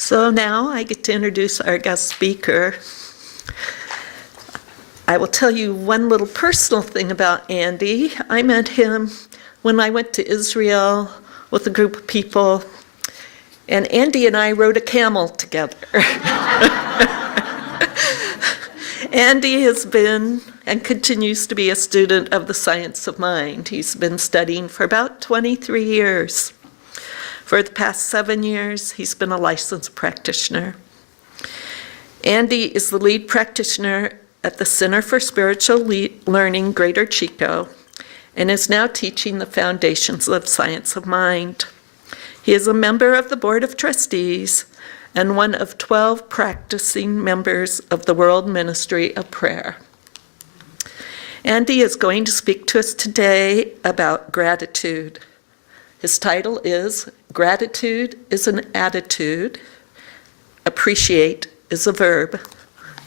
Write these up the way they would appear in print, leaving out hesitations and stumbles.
So now I get to introduce our guest speaker. I will tell you one little personal thing about Andy. I met him when I went to Israel with a group of people, and Andy and I rode a camel together. Andy has been and continues to be a student of the science of mind. He's been studying for about 23 years. For the past 7 years, he's been a licensed practitioner. Andy is the lead practitioner at the Center for Spiritual Learning, Greater Chico, and is now teaching the foundations of science of mind. He is a member of the Board of Trustees and one of 12 practicing members of the World Ministry of Prayer. Andy is going to speak to us today about gratitude. His title is Gratitude is an Attitude, Appreciate is a Verb.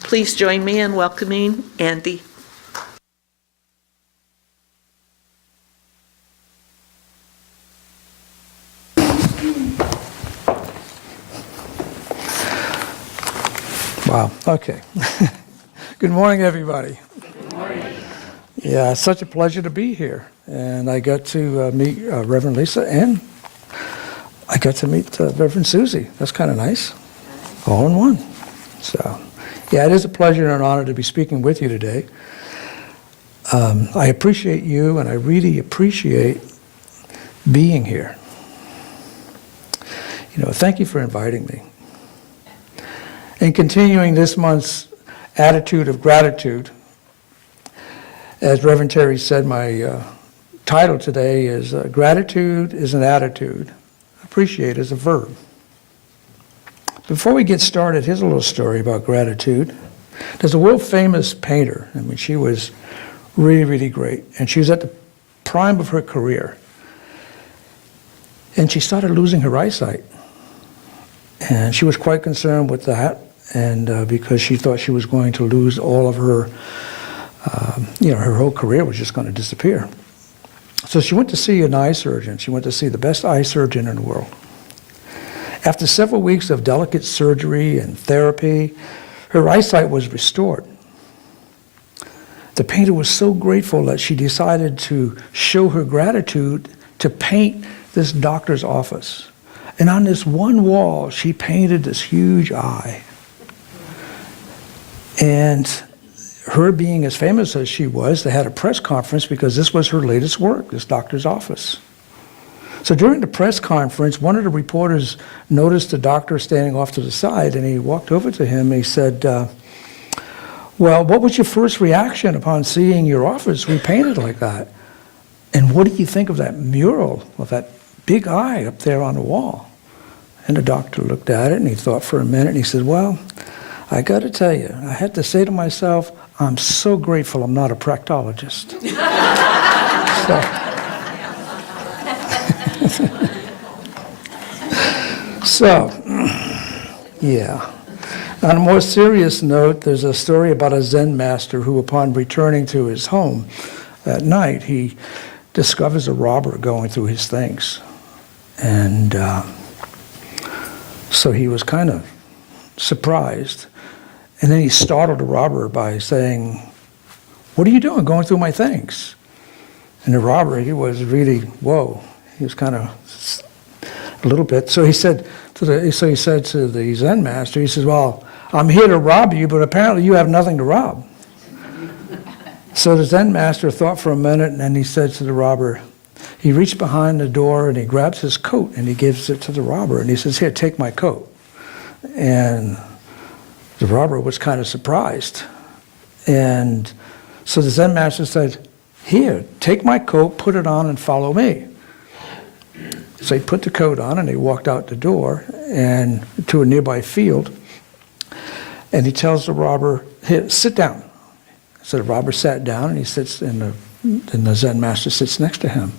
Please join me in welcoming Andy. Wow, okay. Good morning, everybody. Good morning. Yeah, it's such a pleasure to be here. And I got to meet Reverend Lisa, and I got to meet Reverend Susie. That's kind of nice. All in one. So, yeah, it is a pleasure and an honor to be speaking with you today. I appreciate you, and I really appreciate being here. You know, thank you for inviting me. In continuing this month's attitude of gratitude, as Reverend Terry said, my title today is Gratitude is an Attitude, Appreciate is a Verb. Before we get started, here's a little story about gratitude. There's a world-famous painter. I mean, she was really, really great, and she was at the prime of her career. And she started losing her eyesight. And she was quite concerned with that, and because she thought she was going to lose all of her, her whole career was just going to disappear. So she went to see an eye surgeon. She went to see the best eye surgeon in the world. After several weeks of delicate surgery and therapy, her eyesight was restored. The painter was so grateful that she decided to show her gratitude to paint this doctor's office. And on this one wall, she painted this huge eye. And her being as famous as she was, they had a press conference because this was her latest work, this doctor's office. So during the press conference, one of the reporters noticed the doctor standing off to the side, and he walked over to him and he said, well, what was your first reaction upon seeing your office repainted like that? And what do you think of that mural of that big eye up there on the wall? And the doctor looked at it and he thought for a minute and he said, well, I got to tell you, I had to say to myself, I'm so grateful I'm not a proctologist. So, yeah. On a more serious note, there's a story about a Zen master who, upon returning to his home at night, he discovers a robber going through his things. And so he was kind of surprised. And then he startled the robber by saying, what are you doing going through my things? And the robber, he was really, whoa. He was kind of a little bit. So he said to the Zen master, he says, well, I'm here to rob you, but apparently you have nothing to rob. So the Zen master thought for a minute, and then he said to the robber, he reached behind the door and he grabs his coat and he gives it to the robber. And he says, here, take my coat. And the robber was kind of surprised. And so the Zen master said, here, take my coat, put it on, and follow me. So he put the coat on and he walked out the door and to a nearby field. And he tells the robber, here, sit down. So the robber sat down and he sits and the Zen master sits next to him.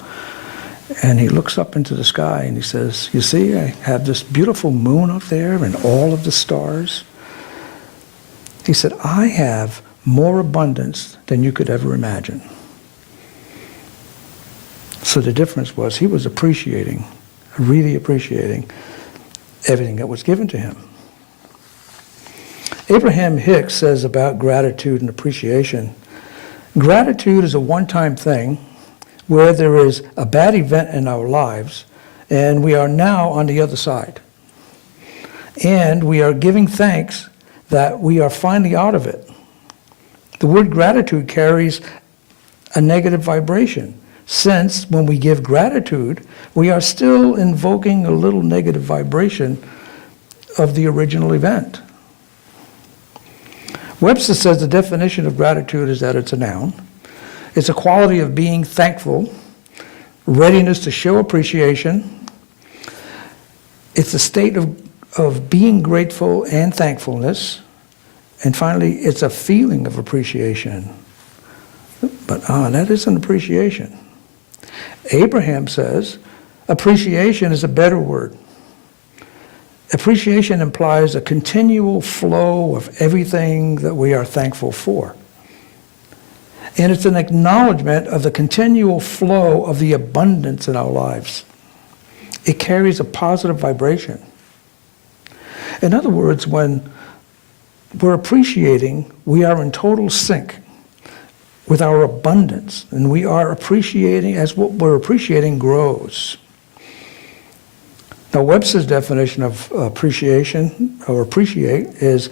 And he looks up into the sky and he says, you see, I have this beautiful moon up there and all of the stars. He said, I have more abundance than you could ever imagine. So the difference was he was appreciating, really appreciating everything that was given to him. Abraham Hicks says about gratitude and appreciation, gratitude is a one-time thing where there is a bad event in our lives and we are now on the other side. And we are giving thanks that we are finally out of it. The word gratitude carries a negative vibration, since when we give gratitude, we are still invoking a little negative vibration of the original event. Webster says the definition of gratitude is that it's a noun. It's a quality of being thankful, readiness to show appreciation. It's a state of being grateful and thankfulness. And finally, it's a feeling of appreciation. But that isn't appreciation. Abraham says appreciation is a better word. Appreciation implies a continual flow of everything that we are thankful for. And it's an acknowledgement of the continual flow of the abundance in our lives. It carries a positive vibration. In other words, when we're appreciating, we are in total sync with our abundance, and we are appreciating as what we're appreciating grows. Now, Webster's definition of appreciation, or appreciate, is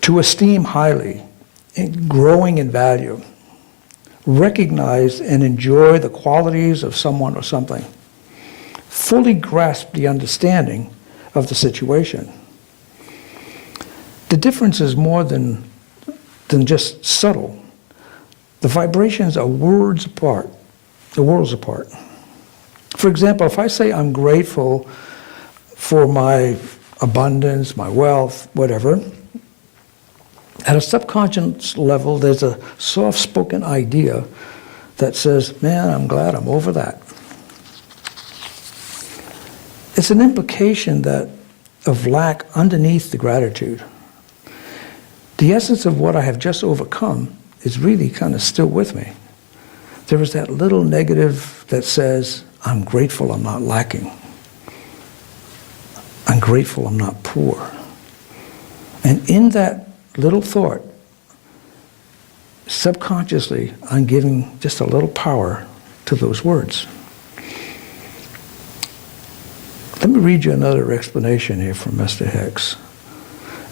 to esteem highly, growing in value, recognize and enjoy the qualities of someone or something, fully grasp the understanding of the situation. The difference is more than just subtle. The vibrations are worlds apart. For example, if I say I'm grateful for my abundance, my wealth, whatever, at a subconscious level, there's a soft-spoken idea that says, man, I'm glad I'm over that. It's an implication of lack underneath the gratitude. The essence of what I have just overcome is really kind of still with me. There is that little negative that says, I'm grateful I'm not lacking. I'm grateful I'm not poor. And in that little thought, subconsciously, I'm giving just a little power to those words. Let me read you another explanation here from Mr. Hicks.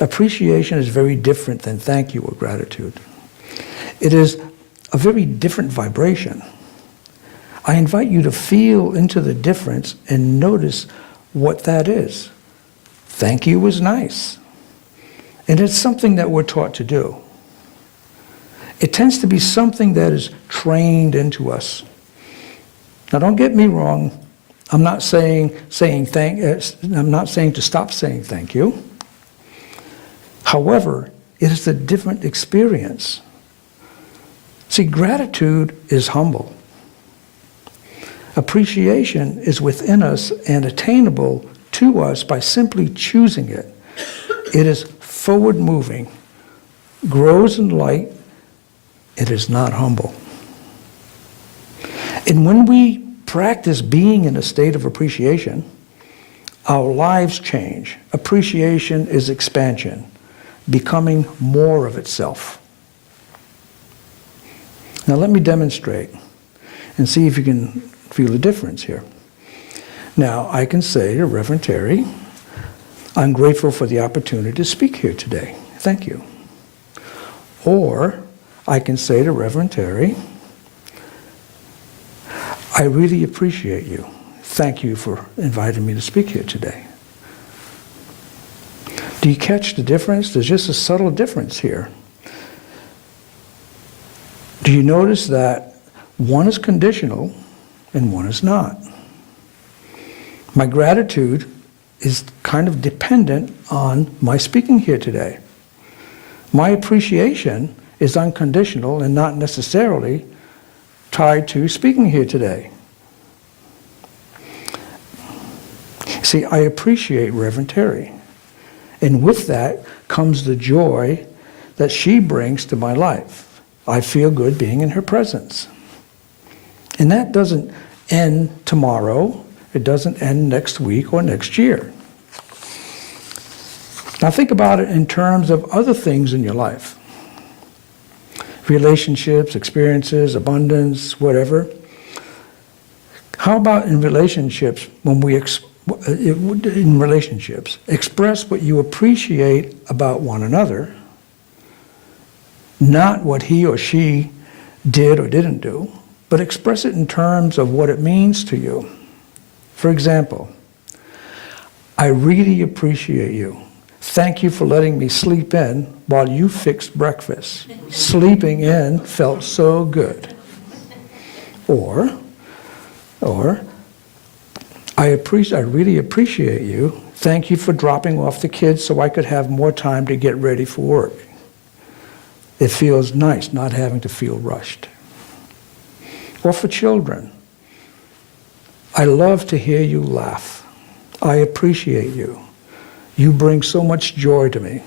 Appreciation is very different than thank you or gratitude. It is a very different vibration. I invite you to feel into the difference and notice what that is. Thank you is nice. And it's something that we're taught to do. It tends to be something that is trained into us. Now, don't get me wrong. I'm not saying to stop saying thank you. However, it is a different experience. See, gratitude is humble. Appreciation is within us and attainable to us by simply choosing it. It is forward-moving, grows in light. It is not humble. And when we practice being in a state of appreciation, our lives change. Appreciation is expansion, becoming more of itself. Now let me demonstrate and see if you can feel the difference here. Now I can say to Reverend Terry, I'm grateful for the opportunity to speak here today. Thank you. Or I can say to Reverend Terry, I really appreciate you. Thank you for inviting me to speak here today. Do you catch the difference? There's just a subtle difference here. Do you notice that one is conditional and one is not? My gratitude is kind of dependent on my speaking here today. My appreciation is unconditional and not necessarily tied to speaking here today. See, I appreciate Reverend Terry. And with that comes the joy that she brings to my life. I feel good being in her presence. And that doesn't end tomorrow. It doesn't end next week or next year. Now think about it in terms of other things in your life. Relationships, experiences, abundance, whatever. How about in relationships, express what you appreciate about one another, not what he or she did or didn't do, but express it in terms of what it means to you. For example, I really appreciate you. Thank you for letting me sleep in while you fixed breakfast. Sleeping in felt so good. Or I really appreciate you. Thank you for dropping off the kids so I could have more time to get ready for work. It feels nice not having to feel rushed. Or for children, I love to hear you laugh. I appreciate you. You bring so much joy to me.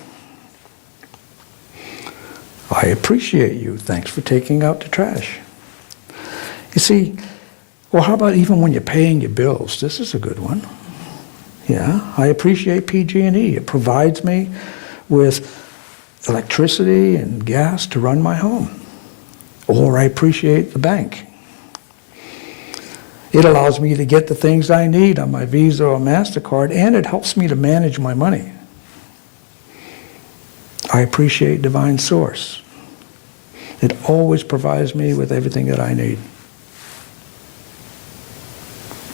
I appreciate you. Thanks for taking out the trash. You see, or how about even when you're paying your bills? This is a good one. Yeah, I appreciate PG&E. It provides me with electricity and gas to run my home. Or I appreciate the bank. It allows me to get the things I need on my Visa or MasterCard, and it helps me to manage my money. I appreciate Divine Source. It always provides me with everything that I need.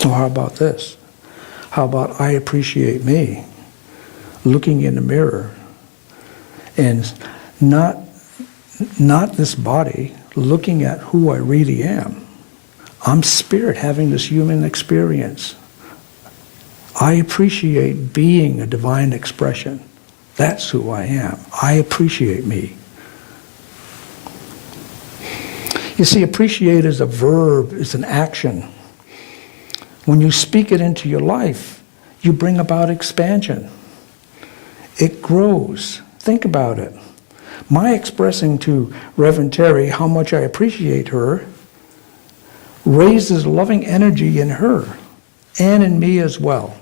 Or how about this? How about I appreciate me, looking in the mirror, and not this body, looking at who I really am. I'm spirit having this human experience. I appreciate being a divine expression. That's who I am. I appreciate me. You see, appreciate is a verb, it's an action. When you speak it into your life, you bring about expansion. It grows. Think about it. My expressing to Reverend Terry how much I appreciate her raises loving energy in her and in me as well.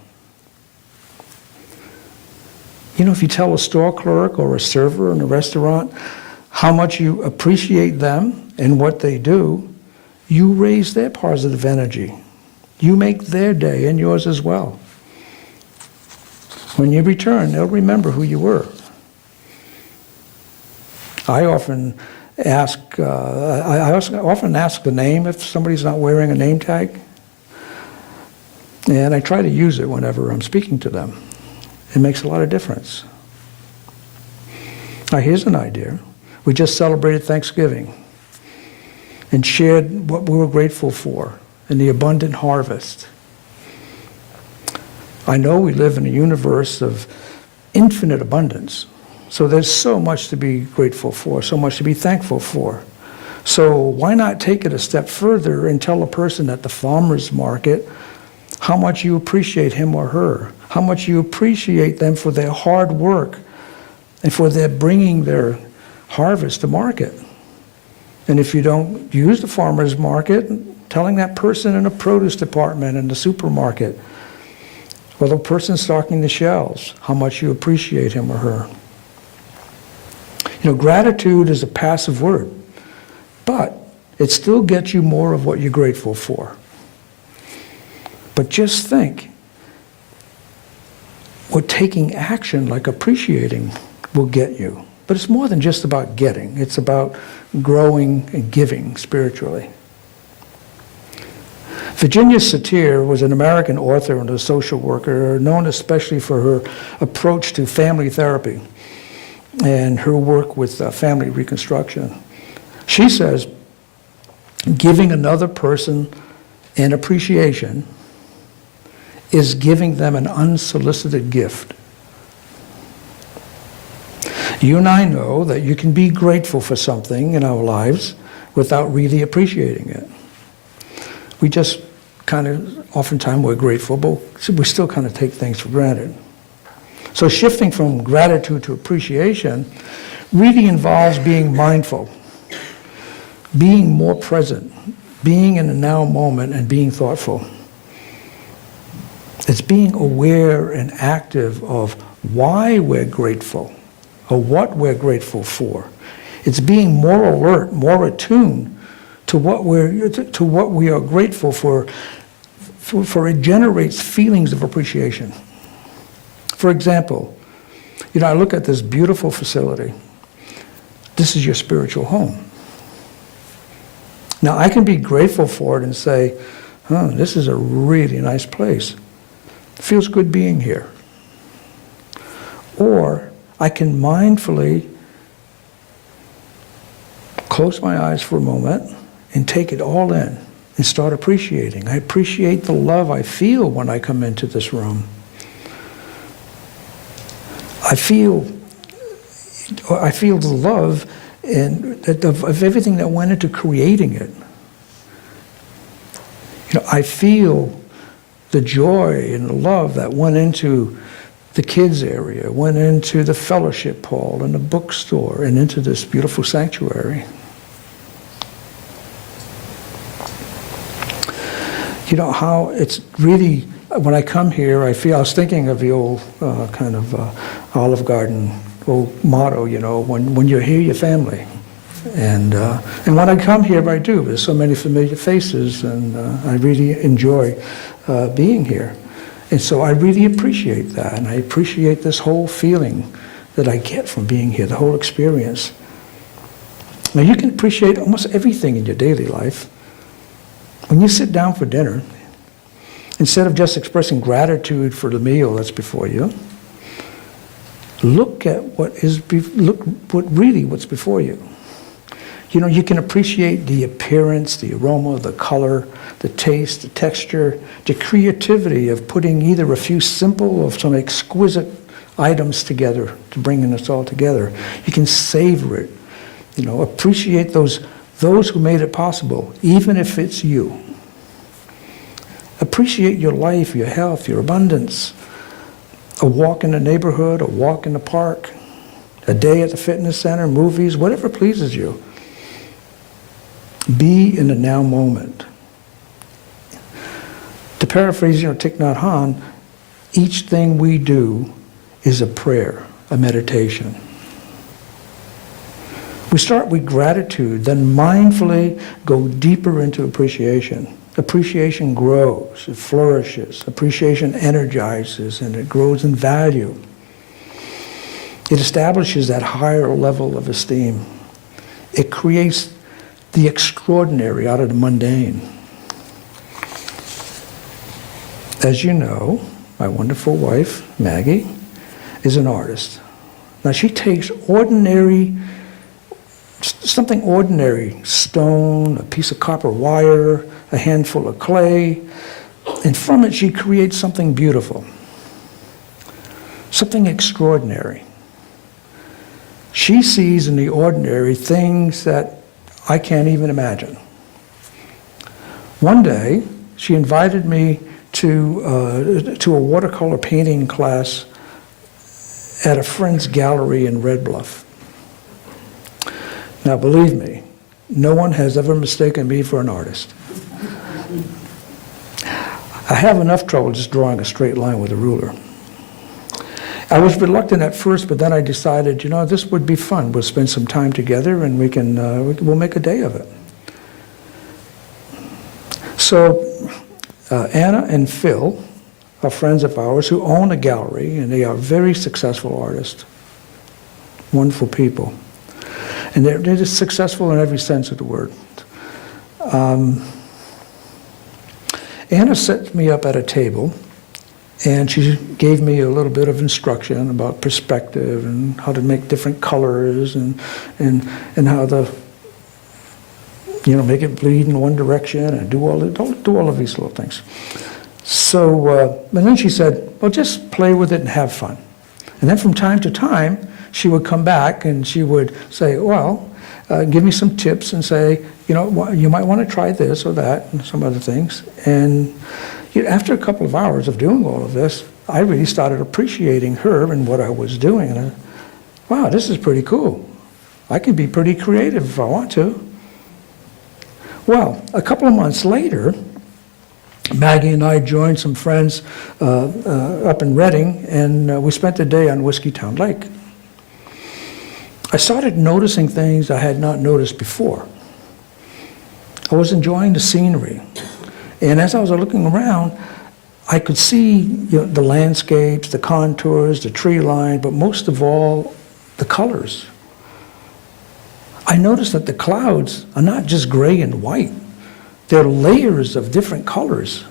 You know, if you tell a store clerk or a server in a restaurant how much you appreciate them and what they do, you raise their positive energy. You make their day and yours as well. When you return, they'll remember who you were. I often ask the name if somebody's not wearing a name tag. And I try to use it whenever I'm speaking to them. It makes a lot of difference. Now here's an idea. We just celebrated Thanksgiving and shared what we were grateful for in the abundant harvest. I know we live in a universe of infinite abundance. So there's so much to be grateful for, so much to be thankful for. So why not take it a step further and tell a person at the farmer's market how much you appreciate him or her, how much you appreciate them for their hard work and for their bringing their harvest to market. And if you don't use the farmer's market, telling that person in a produce department in the supermarket, or the person stocking the shelves, how much you appreciate him or her. You know, gratitude is a passive word, but it still gets you more of what you're grateful for. But just think what taking action like appreciating will get you. But it's more than just about getting. It's about growing and giving spiritually. Virginia Satir was an American author and a social worker, known especially for her approach to family therapy and her work with family reconstruction. She says, giving another person an appreciation is giving them an unsolicited gift. You and I know that you can be grateful for something in our lives without really appreciating it. We just kind of, oftentimes we're grateful, but we still kind of take things for granted. So shifting from gratitude to appreciation really involves being mindful, being more present, being in the now moment and being thoughtful. It's being aware and active of why we're grateful or what we're grateful for. It's being more alert, more attuned to what we are grateful for it generates feelings of appreciation. For example, I look at this beautiful facility. This is your spiritual home. Now, I can be grateful for it and say, this is a really nice place. It feels good being here. Or I can mindfully close my eyes for a moment and take it all in and start appreciating. I appreciate the love I feel when I come into this room. I feel the love of everything that went into creating it. I feel the joy and the love that went into the kids area, went into the fellowship hall and the bookstore and into this beautiful sanctuary. How it's really, when I come here, I was thinking of the old kind of Olive Garden old motto, when you're here, you're family. And when I come here, I do. There's so many familiar faces, and I really enjoy being here. And so I really appreciate that, and I appreciate this whole feeling that I get from being here, the whole experience. Now, you can appreciate almost everything in your daily life. When you sit down for dinner, instead of just expressing gratitude for the meal that's before you, look at what's before you. You can appreciate the appearance, the aroma, the color, the taste, the texture, the creativity of putting either a few simple or some exquisite items together to bring us all together. You can savor it. Appreciate those who made it possible, even if it's you. Appreciate your life, your health, your abundance. A walk in the neighborhood, a walk in the park, a day at the fitness center, movies, whatever pleases you. Be in the now moment. To paraphrase Thich Nhat Hanh, each thing we do is a prayer, a meditation. We start with gratitude, then mindfully go deeper into appreciation. Appreciation grows, it flourishes. Appreciation energizes, and it grows in value. It establishes that higher level of esteem. It creates the extraordinary out of the mundane. As you know, my wonderful wife, Maggie, is an artist. Now, she takes something ordinary, stone, a piece of copper wire, a handful of clay, and from it she creates something beautiful, something extraordinary. She sees in the ordinary things that I can't even imagine. One day, she invited me to a watercolor painting class at a friend's gallery in Red Bluff. Now, believe me, no one has ever mistaken me for an artist. I have enough trouble just drawing a straight line with a ruler. I was reluctant at first, but then I decided, this would be fun. We'll spend some time together, and we'll make a day of it. So Anna and Phil are friends of ours who own a gallery, and they are very successful artists, wonderful people. And they're just successful in every sense of the word. Anna set me up at a table, and she gave me a little bit of instruction about perspective and how to make different colors and how to make it bleed in one direction and do all of these little things. So, and then she said, well, just play with it and have fun. And then from time to time, she would come back and she would say, well, give me some tips and say, you might want to try this or that and some other things. And after a couple of hours of doing all of this, I really started appreciating her and what I was doing. And wow, this is pretty cool. I can be pretty creative if I want to. Well, a couple of months later, Maggie and I joined some friends up in Reading, and we spent the day on Whiskeytown Lake. I started noticing things I had not noticed before. I was enjoying the scenery. And as I was looking around, I could see the landscapes, the contours, the tree line, but most of all, the colors. I noticed that the clouds are not just gray and white. They're layers of different colors.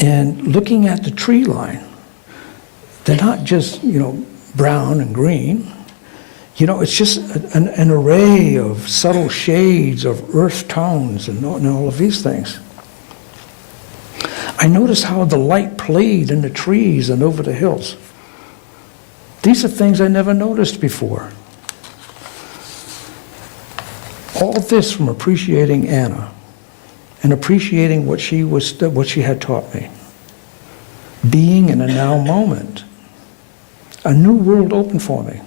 And looking at the tree line, they're not just, brown and green. It's just an array of subtle shades of earth tones and all of these things. I noticed how the light played in the trees and over the hills. These are things I never noticed before. All this from appreciating Anna and appreciating what she had taught me. Being in a now moment. A new world opened for me.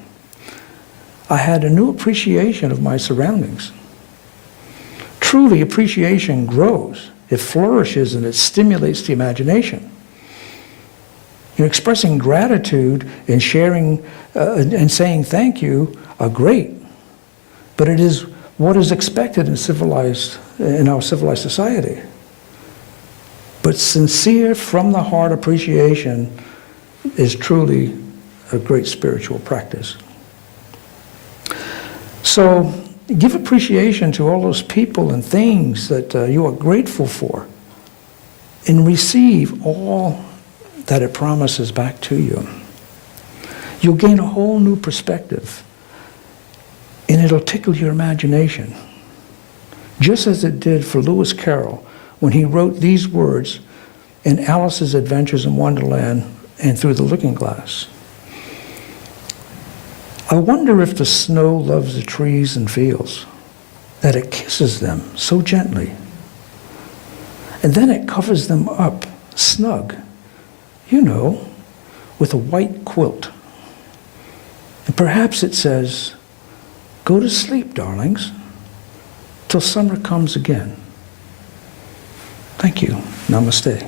I had a new appreciation of my surroundings. Truly, appreciation grows. It flourishes and it stimulates the imagination. Expressing gratitude and sharing and saying thank you are great, but it is what is expected in our civilized society. But sincere, from the heart appreciation is truly a great spiritual practice. So give appreciation to all those people and things that you are grateful for, and receive all that it promises back to you. You'll gain a whole new perspective, and it'll tickle your imagination, just as it did for Lewis Carroll when he wrote these words in Alice's Adventures in Wonderland and Through the Looking Glass. I wonder if the snow loves the trees and fields, that it kisses them so gently, and then it covers them up snug, with a white quilt. And perhaps it says, "Go to sleep, darlings, till summer comes again." Thank you. Namaste.